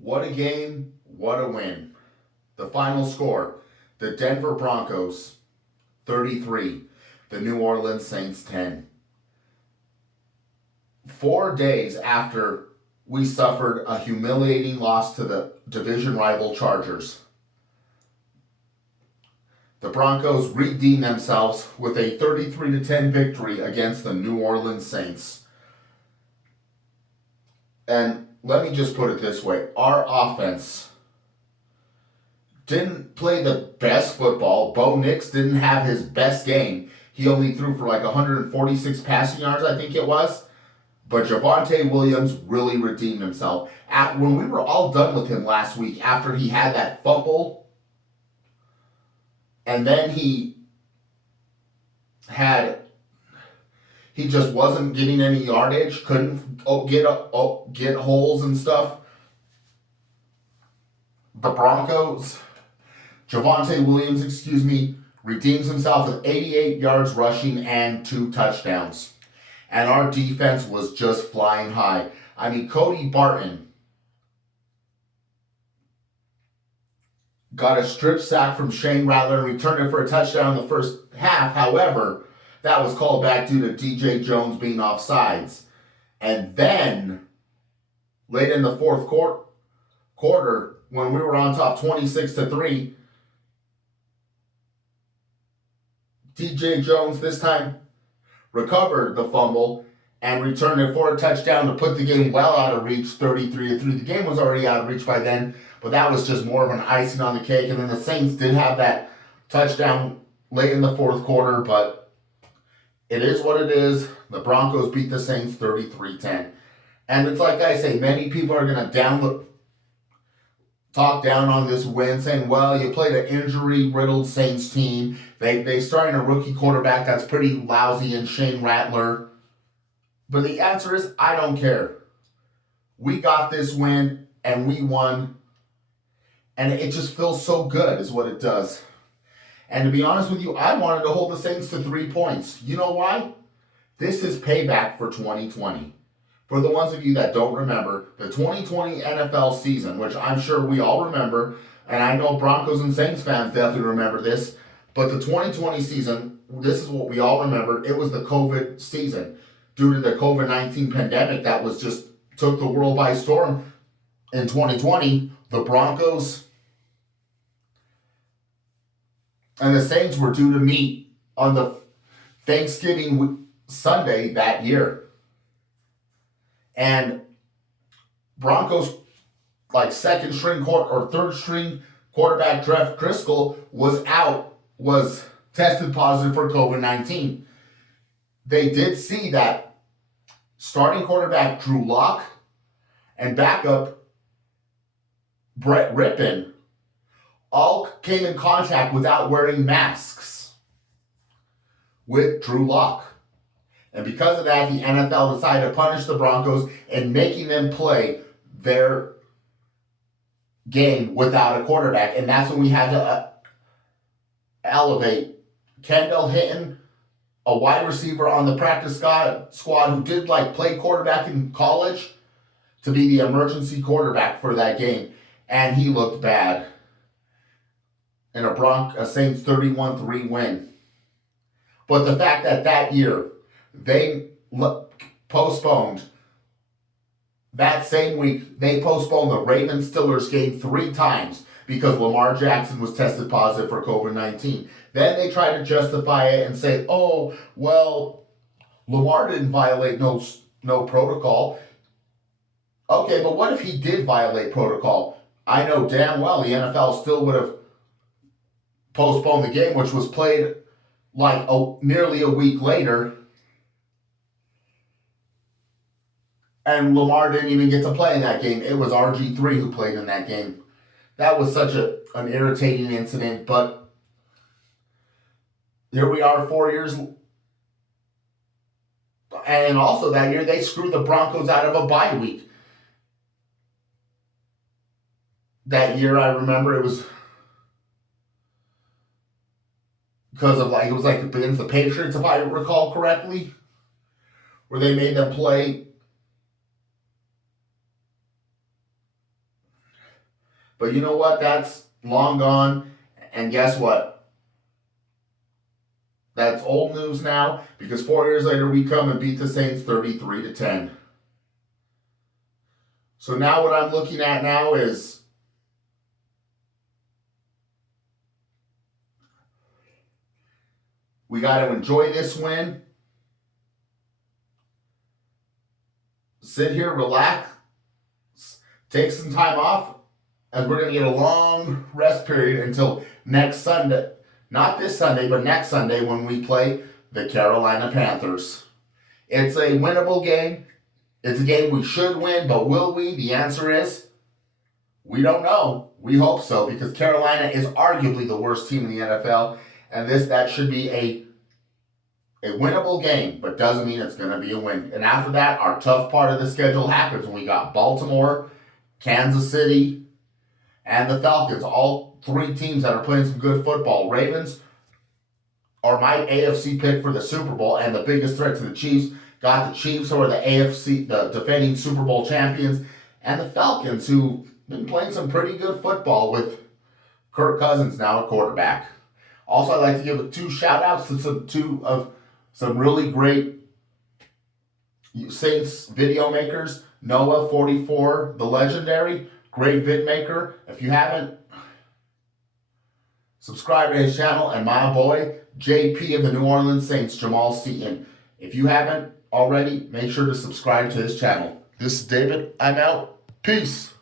What a game, what a win. The final score, the Denver Broncos 33, the New Orleans Saints 10. 4 days after we suffered a humiliating loss to the division rival Chargers, the Broncos redeemed themselves with a 33-10 victory against the New Orleans Saints. And let me just put it this way. Our offense didn't play the best football. Bo Nix didn't have his best game. He only threw for like 146 passing yards, I think it was. But Javonte Williams really redeemed himself. When we were all done with him last week after he had that fumble, and then he just wasn't getting any yardage, couldn't get holes and stuff. The Broncos, Javonte Williams, redeems himself with 88 yards rushing and 2 touchdowns. And our defense was just flying high. I mean, Cody Barton got a strip sack from Shane Rattler and returned it for a touchdown in the first half. However, that was called back due to DJ Jones being offsides. And then, late in the fourth quarter, when we were on top 26-3, DJ Jones this time recovered the fumble and returned it for a touchdown to put the game well out of reach, 33-3. The game was already out of reach by then, but that was just more of an icing on the cake. And then the Saints did have that touchdown late in the fourth quarter, but it is what it is. The Broncos beat the Saints 33-10. And it's like I say, many people are going to talk down on this win, saying, well, you played an injury-riddled Saints team. They started a rookie quarterback that's pretty lousy in Shane Rattler. But the answer is, I don't care. We got this win, and we won. And it just feels so good is what it does. And to be honest with you, I wanted to hold the Saints to 3 points. You know why? This is payback for 2020. For the ones of you that don't remember, the 2020 NFL season, which I'm sure we all remember, and I know Broncos and Saints fans definitely remember this, but the 2020 season, this is what we all remember, it was the COVID season. Due to the COVID-19 pandemic that was just took the world by storm in 2020, the Broncos and the Saints were due to meet on the Thanksgiving Sunday that year. And Broncos, like second string or third string quarterback Jeff Driscoll was tested positive for COVID-19. They did see that starting quarterback Drew Lock and backup Brett Rippon all came in contact without wearing masks with Drew Lock. And because of that, the NFL decided to punish the Broncos and making them play their game without a quarterback. And that's when we had to elevate Kendall Hinton, a wide receiver on the practice squad who did play quarterback in college, to be the emergency quarterback for that game. And he looked bad in a Saints 31-3 win. But the fact that year, they postponed, that same week, they postponed the Ravens-Steelers game 3 times because Lamar Jackson was tested positive for COVID-19. Then they tried to justify it and say, oh, well, Lamar didn't violate no protocol. Okay, but what if he did violate protocol? I know damn well the NFL still would have postponed the game, which was played nearly a week later. And Lamar didn't even get to play in that game. It was RG3 who played in that game. That was such an irritating incident, but here we are 4 years. And also that year, they screwed the Broncos out of a bye week. That year, I remember it was because of it was against the Patriots, if I recall correctly, where they made them play But you know what? That's long gone. And guess what? That's old news now because 4 years later we come and beat the Saints 33-10. So now what I'm looking at now is we got to enjoy this win. Sit here, relax, take some time off, as we're going to get a long rest period until next Sunday. Not this Sunday, but next Sunday when we play the Carolina Panthers. It's a winnable game. It's a game we should win, but will we? The answer is we don't know. We hope so, because Carolina is arguably the worst team in the NFL, and that should be a winnable game, but doesn't mean it's going to be a win. And after that, our tough part of the schedule happens when we got Baltimore, Kansas City, and the Falcons. All three teams that are playing some good football. Ravens are my AFC pick for the Super Bowl, and the biggest threat to the Chiefs. Got the Chiefs, who are the AFC, the defending Super Bowl champions, and the Falcons, who've been playing some pretty good football with Kirk Cousins now a quarterback. Also, I'd like to give 2 shout-outs to some really great Saints video makers. Noah44, the legendary, great vid maker. If you haven't, subscribe to his channel. And my boy, JP of the New Orleans Saints, Jamal Seaton. If you haven't already, make sure to subscribe to his channel. This is David. I'm out. Peace.